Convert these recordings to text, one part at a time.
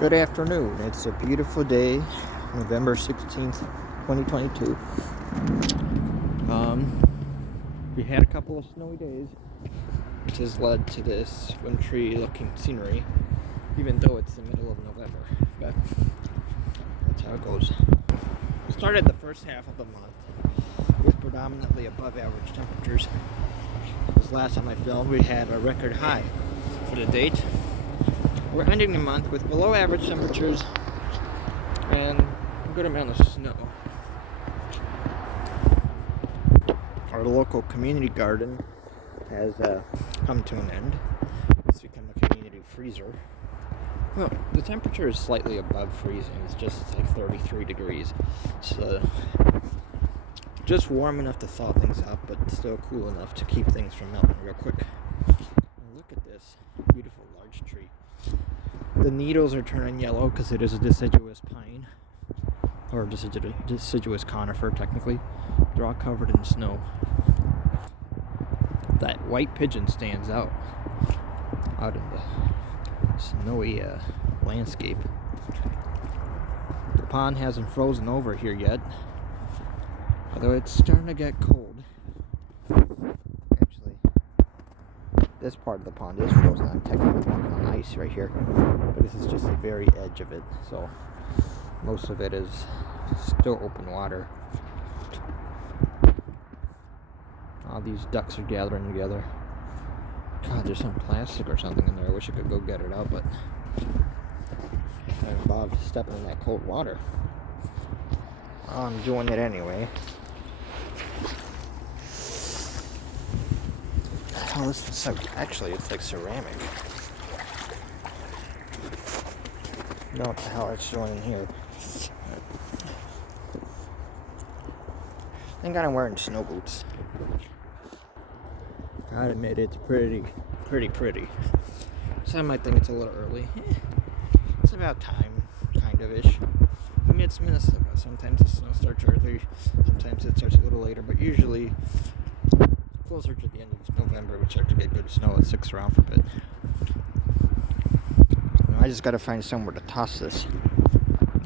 Good afternoon. It's a beautiful day, November 16th, 2022. We had a couple of snowy days, which has led to this wintry looking scenery, even though it's the middle of November. But that's how it goes. We started the first half of the month with predominantly above average temperatures. This last time I filmed, we had a record high for the date. We're ending the month with below average temperatures and a good amount of snow. Our local community garden has come to an end. It's become a community freezer. Well, the temperature is slightly above freezing. It's just like 33 degrees. So just warm enough to thaw things out, but still cool enough to keep things from melting real quick. And look at this beautiful large tree. The needles are turning yellow because it is a deciduous pine, or deciduous conifer technically. They're all covered in snow. That white pigeon stands out in the snowy landscape. The pond hasn't frozen over here yet, although it's starting to get cold. Actually, this part of the pond is frozen. I'm technically walking on ice right here, but this is just the very edge of it, so most of it is still open water. All these ducks are gathering together. God, there's some plastic or something in there. I wish I could go get it out, but I'm Bob stepping in that cold water. I'm doing it anyway. Oh, this is actually, it's like ceramic. I don't know what the hell it's doing in here. Thank God I'm wearing snow boots. Gotta admit, it's pretty. Some might think it's a little early. It's about time, kind of ish. I mean, it's Minnesota. Sometimes the snow starts early, sometimes it starts a little later, but usually closer to the end of November, we start to get good snow. It sticks around for a bit. I just gotta find somewhere to toss this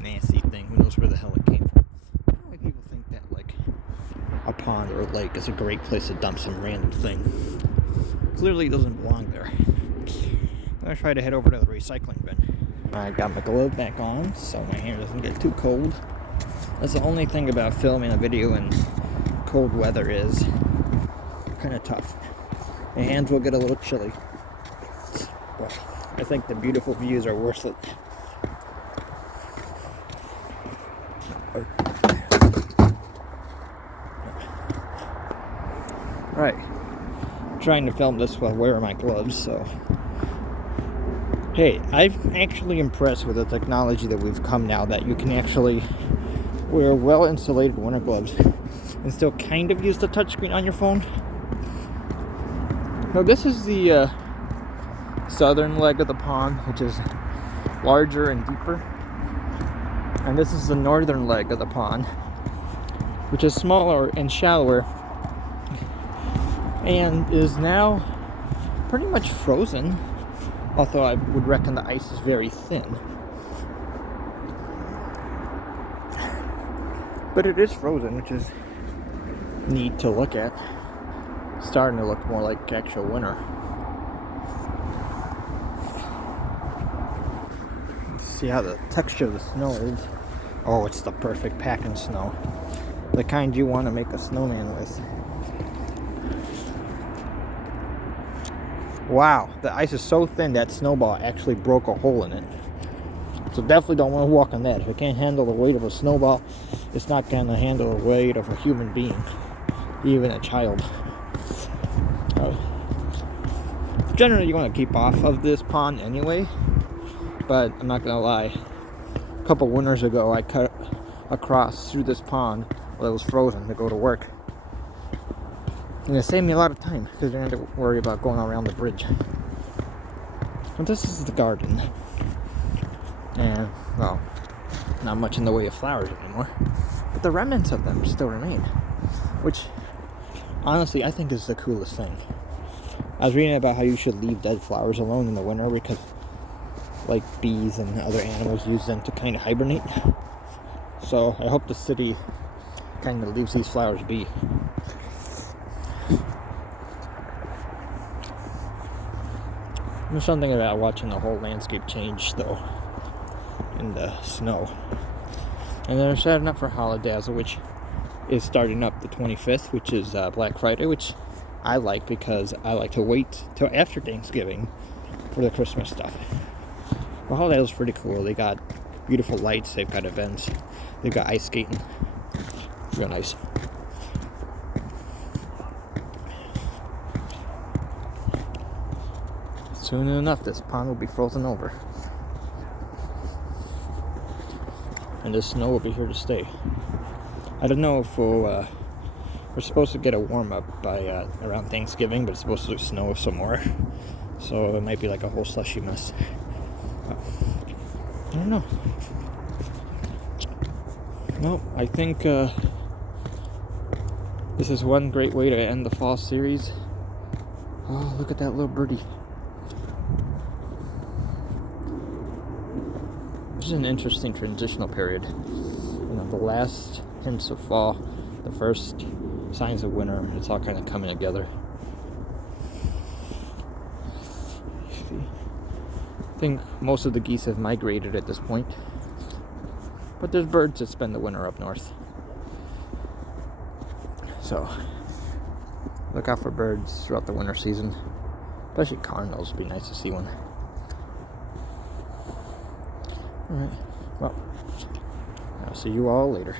nasty thing. Who knows where the hell it came from? I don't know why people think that, like, a pond or a lake is a great place to dump some random thing. Clearly it doesn't belong there. I'm gonna try to head over to the recycling bin. I got my glove back on so my hair doesn't get too cold. That's the only thing about filming a video in cold weather is kind of tough. My hands will get a little chilly, but I think the beautiful views are worth it. Right. I'm trying to film this while wearing my gloves, so. Hey, I'm actually impressed with the technology that we've come now that you can actually wear well-insulated winter gloves and still kind of use the touchscreen on your phone. Now, this is the southern leg of the pond, which is larger and deeper. And this is the northern leg of the pond, which is smaller and shallower, and is now pretty much frozen, although I would reckon the ice is very thin. But it is frozen, which is neat to look at. It's starting to look more like actual winter. See how the texture of the snow is. Oh, it's the perfect packing snow. The kind you want to make a snowman with. Wow, the ice is so thin that snowball actually broke a hole in it. So definitely don't want to walk on that. If it can't handle the weight of a snowball, it's not going to handle the weight of a human being, even a child. Generally, you want to keep off of this pond anyway, but I'm not going to lie. A couple winters ago, I cut across through this pond while it was frozen to go to work. And it saved me a lot of time because I didn't have to worry about going around the bridge. But this is the garden. And, well, not much in the way of flowers anymore. But the remnants of them still remain. Which, honestly, I think is the coolest thing. I was reading about how you should leave dead flowers alone in the winter because like bees and other animals use them to kind of hibernate. So I hope the city kind of leaves these flowers be. There's something about watching the whole landscape change, though, in the snow. And then they're setting up for Holidazzle, which is starting up the 25th, which is Black Friday, which I like because I like to wait till after Thanksgiving for the Christmas stuff. But Holidazzle's pretty cool. They got beautiful lights. They've got events. They've got ice skating. It's real nice. Soon enough, this pond will be frozen over. And this snow will be here to stay. I don't know if we're supposed to get a warm-up by around Thanksgiving, but it's supposed to snow some more. So it might be like a whole slushy mess. I don't know. Well, I think this is one great way to end the fall series. Oh, look at that little birdie. This is an interesting transitional period. You know, the last hints of fall, the first signs of winter, it's all kind of coming together. I think most of the geese have migrated at this point. But there's birds that spend the winter up north. So, look out for birds throughout the winter season. Especially cardinals, would be nice to see one. Alright, well, I'll see you all later.